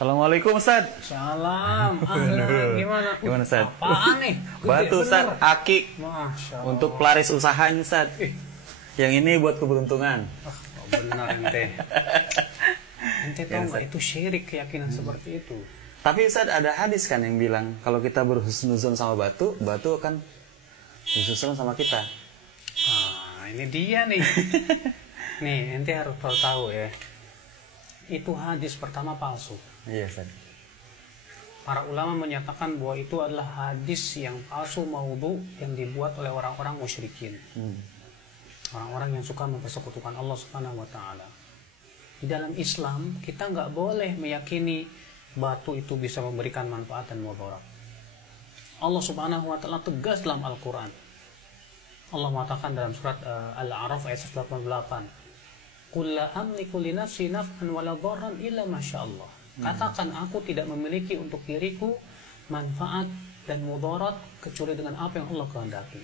Assalamualaikum Ustaz. Salam. Ahlan. Gimana? Gimana Ustaz? Apaan nih? Batu Ustaz, akik Masya Allah. untuk pelaris usahanya Ustaz. Yang ini buat keberuntungan. Benar ente. Ente tahu nggak itu syirik keyakinan seperti itu? Tapi Ustaz ada hadis kan yang bilang kalau kita berhusnuzon sama batu, batu akan berhusnuzon sama kita. Ini dia nih. Nih, ente harus tahu ya. Itu hadis pertama palsu. Iya Ustaz. Para ulama menyatakan bahwa itu adalah hadis yang palsu maudhu yang dibuat oleh orang-orang musyrikin. Orang-orang yang suka mempersekutukan Allah Subhanahu wa taala. Di dalam Islam, kita nggak boleh meyakini batu itu bisa memberikan manfaat dan mudarat. Allah Subhanahu wa taala tegas dalam Al-Qur'an. Allah mengatakan dalam surat Al-A'raf ayat 188. Qul la amliku li nafsi naf'an wala dharran illa masyaallah. Katakan aku tidak memiliki untuk diriku manfaat dan mudarat kecuali dengan apa yang Allah kehendaki.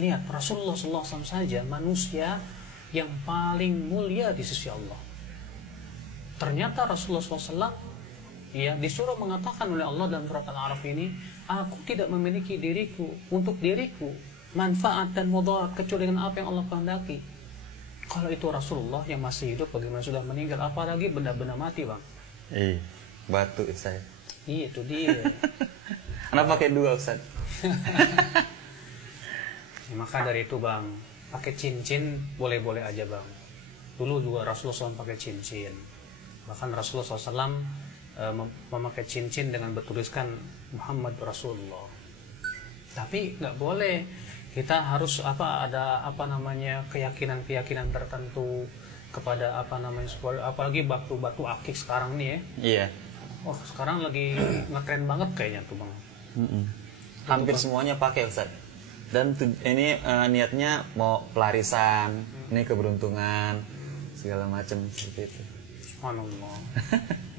Lihat Rasulullah SAW saja manusia yang paling mulia di sisi Allah. Ternyata Rasulullah SAW ya disuruh mengatakan oleh Allah dalam surat Al-A'raf ini, aku tidak memiliki untuk diriku manfaat dan mudarat kecuali dengan apa yang Allah kehendaki. Kalau itu Rasulullah yang masih hidup, bagaimana sudah meninggal? Apalagi benda-benda mati, Bang. Batu saya. Iya, itu dia. Kenapa pakai dua Ustaz? Ya, maka dari itu, Bang, pakai cincin boleh-boleh aja, Bang. Dulu juga Rasulullah SAW pakai cincin. Bahkan Rasulullah SAW memakai cincin dengan bertuliskan Muhammad Rasulullah. Tapi nggak boleh kita harus ada keyakinan-keyakinan tertentu kepada apalagi batu-batu akik sekarang nih ya. Iya. Oh, sekarang lagi ngetren banget kayaknya tuh, Bang. Hampir semuanya pakai Ustaz. Dan ini niatnya mau pelarisan, ini keberuntungan, segala macam seperti itu. Subhanallah.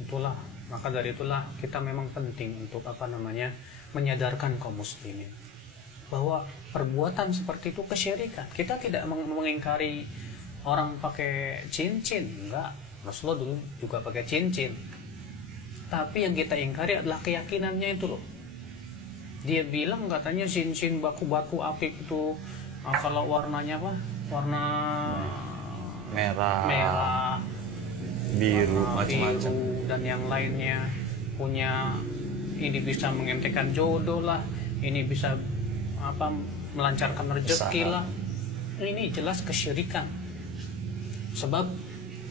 Itulah, maka dari itulah kita memang penting untuk menyadarkan kaum muslimin bahwa perbuatan seperti itu kesyirikan. Kita tidak mengingkari orang pakai cincin, enggak. Rasulullah dulu juga pakai cincin. Tapi yang kita ingkari adalah keyakinannya itu loh. Dia bilang katanya cincin batu akik itu kalau warnanya apa? Warna merah, biru, macam-macam. Dan yang lainnya punya ini bisa mengentekan jodoh lah, ini bisa melancarkan rezeki lah. Ini jelas kesyirikan. Sebab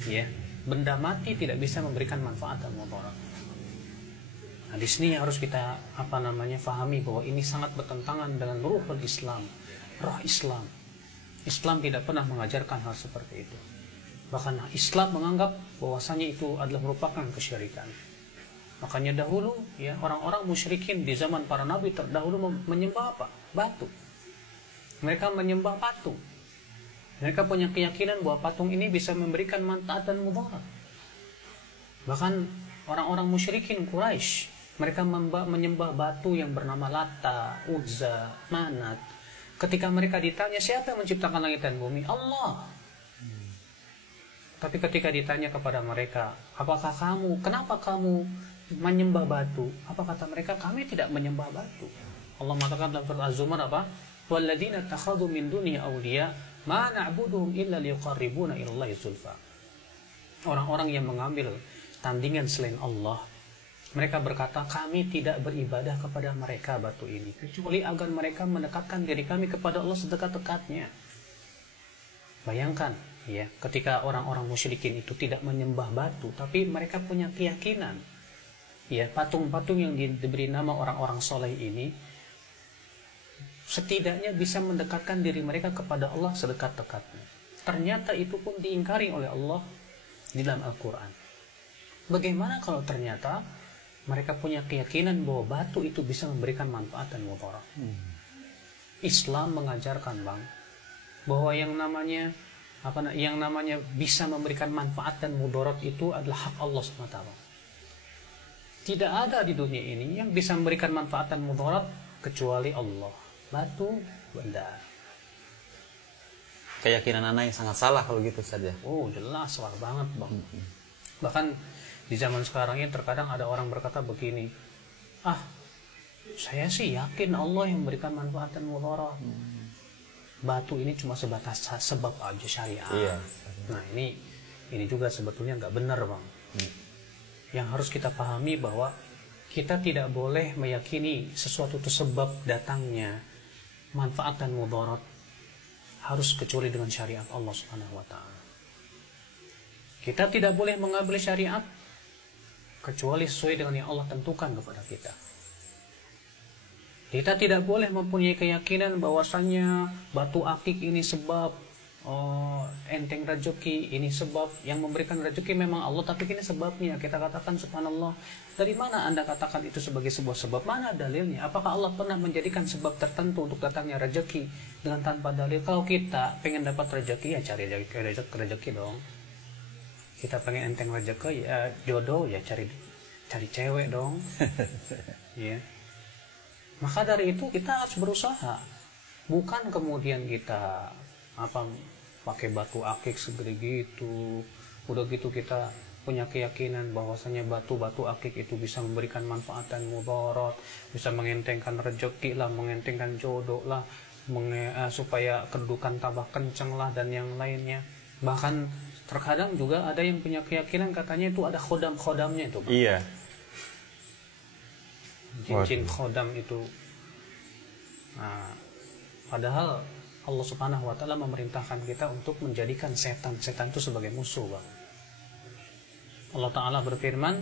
ya benda mati tidak bisa memberikan manfaat dan mudarat. Nah, di sini harus kita pahami bahwa ini sangat bertentangan dengan ruhul Islam, roh Islam. Islam tidak pernah mengajarkan hal seperti itu. Bahkan Islam menganggap bahwasanya itu adalah merupakan kesyirikan. Makanya dahulu ya orang-orang musyrikin di zaman para nabi terdahulu menyembah apa? Batu. Mereka menyembah patung. Mereka punya keyakinan bahwa patung ini bisa memberikan manfaat dan mudarat. Bahkan orang-orang musyrikin Quraisy, mereka menyembah batu yang bernama Lata, Uzza, Manat. Ketika mereka ditanya siapa yang menciptakan langit dan bumi? Allah. Tapi ketika ditanya kepada mereka, kenapa kamu menyembah batu? Apa kata mereka? Kami tidak menyembah batu. Allah mengatakan dalam surat Az-Zumar apa? Walladzina takhadhu min dunihi awliya ma na'buduhum illa liqarribuna ilallahi zulfa. Orang-orang yang mengambil tandingan selain Allah, mereka berkata, kami tidak beribadah kepada mereka batu ini kecuali agar mereka mendekatkan diri kami kepada Allah sedekat-dekatnya. Bayangkan ya, ketika orang-orang musyrikin itu tidak menyembah batu, tapi mereka punya keyakinan ya patung-patung yang diberi nama orang-orang soleh ini setidaknya bisa mendekatkan diri mereka kepada Allah sedekat-dekatnya. Ternyata itu pun diingkari oleh Allah di dalam Al-Quran. Bagaimana kalau ternyata mereka punya keyakinan bahwa batu itu bisa memberikan manfaat dan mudarat? Islam mengajarkan, Bang, bahwa yang namanya bisa memberikan manfaat dan mudarat itu adalah hak Allah SWT. Tidak ada di dunia ini yang bisa memberikan manfaat dan mudarat kecuali Allah. Batu, benda. Keyakinan anak yang sangat salah kalau gitu saja. Oh jelas, salah banget, Bang. Bahkan di zaman sekarang ini terkadang ada orang berkata begini, saya sih yakin Allah yang memberikan manfaat dan mudarat. Batu ini cuma sebatas sebab aja syariat. Iya. Nah ini juga sebetulnya nggak benar, Bang. Yang harus kita pahami bahwa kita tidak boleh meyakini sesuatu itu sebab datangnya manfaat dan mudarat harus kecuali dengan syariat Allah Subhanahu wa taala. Kita tidak boleh mengambil syariat kecuali sesuai dengan yang Allah tentukan kepada kita. Kita tidak boleh mempunyai keyakinan bahwasanya batu akik ini sebab enteng rezeki, ini sebab yang memberikan rezeki memang Allah, tapi ini sebabnya. Kita katakan subhanallah, dari mana Anda katakan itu sebagai sebuah sebab? Mana dalilnya? Apakah Allah pernah menjadikan sebab tertentu untuk datangnya rezeki dengan tanpa dalil? Kalau kita pengen dapat rezeki, ya cari rezeki dong. Kita pengen enteng rezeki, ya jodoh, ya cari cewek dong. Ya. Maka dari itu kita harus berusaha. Bukan kemudian kita pakai batu akik segede gitu, udah gitu kita punya keyakinan bahwasanya batu-batu akik itu bisa memberikan manfaat dan mudarat, bisa mengentengkan rezeki lah, mengentengkan jodoh lah, supaya kedudukan tambah kenceng lah, dan yang lainnya. Bahkan terkadang juga ada yang punya keyakinan katanya itu ada khodam-khodamnya itu, Pak. Iya. Jin-jin khodam itu. Nah, padahal Allah Subhanahu wa taala memerintahkan kita untuk menjadikan setan itu sebagai musuh, Bang. Allah Taala berfirman,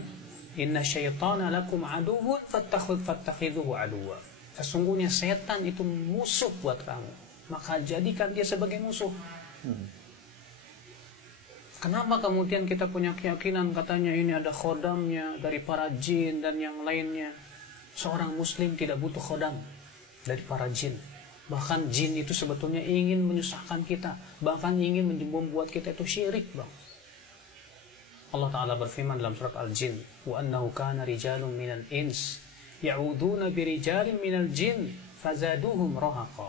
"Inna syaitana lakum aduwwun fattakhidhuhu aduwwa." Sesungguhnya setan itu musuh buat kamu, maka jadikan dia sebagai musuh. Kenapa kemudian kita punya keyakinan katanya ini ada khodamnya dari para jin dan yang lainnya? Seorang muslim tidak butuh khodam dari para jin. Bahkan jin itu sebetulnya ingin menyusahkan kita, bahkan ingin membuat kita itu syirik, Bang. Allah Ta'ala berfirman dalam surat Al-Jin, wa annahu kana rijalun minal ins ya'uduna birijalin minal jin fazaduhum rahaqa.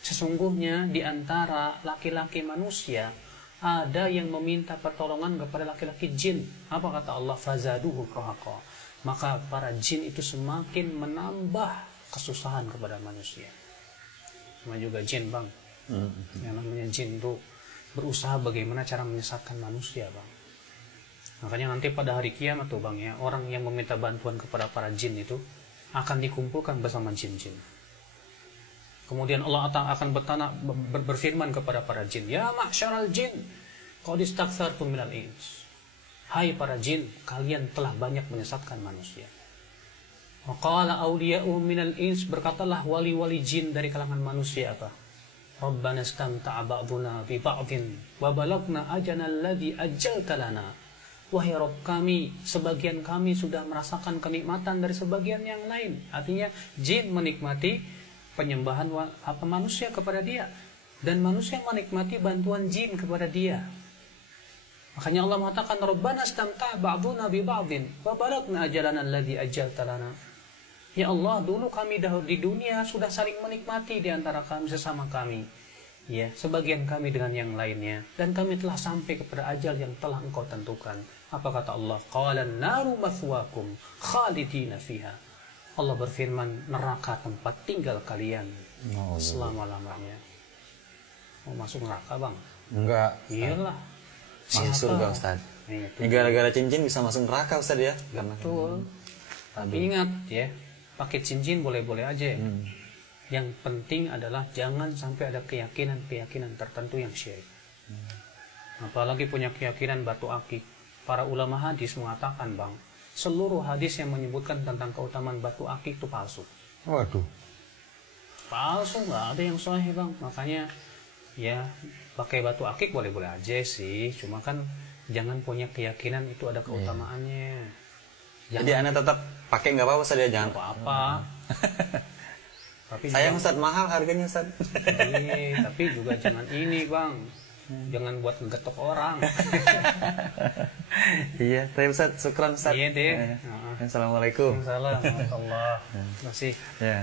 Sesungguhnya di antara laki-laki manusia ada yang meminta pertolongan kepada laki-laki jin. Apa kata Allah? Fazaduhum rahaqa. Maka para jin itu semakin menambah kesusahan kepada manusia. Sama juga jin, Bang. Yang namanya jin itu berusaha bagaimana cara menyesatkan manusia, Bang. Makanya nanti pada hari kiamat tuh, Bang, ya, orang yang meminta bantuan kepada para jin itu akan dikumpulkan bersama jin-jin. Kemudian Allah akan berfirman kepada para jin, ya ma'syaral jin, qad istakthartum minal ins. Hai para jin, kalian telah banyak menyesatkan manusia. Waqala awliya'u minal ins, berkatalah wali-wali jin dari kalangan manusia apa? Rabbana istamta'a ba'duna bi ba'din wa balagna ajana alladhi ajjalta lana. Wahai Rabb kami, sebagian kami sudah merasakan kenikmatan dari sebagian yang lain. Artinya jin menikmati penyembahan manusia kepada dia, dan manusia menikmati bantuan jin kepada dia. Makanya Allah mengatakan Rabbana istamta'a ba'duna bi ba'din wa balagna ajalana alladhi ajjalta lana. Ya Allah, dulu kami di dunia sudah saling menikmati di antara kami sesama kami, ya, sebagian kami dengan yang lainnya, dan kami telah sampai kepada ajal yang telah Engkau tentukan. Apa kata Allah? Qalan naru mathwakum khalidina fiha. Allah berfirman, neraka tempat tinggal kalian selama-lamanya. Mau masuk neraka, Bang? Enggak. Iyalah. Masuk surga, Ustaz. Ini gara-gara cincin bisa masuk neraka, Ustaz, ya? Betul. Tapi ingat ya, pakai cincin boleh-boleh aja. Yang penting adalah jangan sampai ada keyakinan-keyakinan tertentu yang syirik. Apalagi punya keyakinan batu akik. Para ulama hadis mengatakan, Bang, seluruh hadis yang menyebutkan tentang keutamaan batu akik itu palsu. Waduh. Palsu, nggak ada yang sahih, Bang. Makanya ya pakai batu akik boleh-boleh aja sih. Cuma kan jangan punya keyakinan itu ada keutamaannya. Jadi anak tetap pakai nggak apa-apa saja, jangan apa-apa. Tapi sayang Ustaz, mahal harganya Ustaz. Tapi juga jangan ini, Bang. Jangan buat ngegetok orang. Iya, tapi Ustaz, syukran Ustaz. Iya deh. Assalamualaikum. Waalaikumsalam warahmatullahi wabarakatuh. Terima kasih. Ya.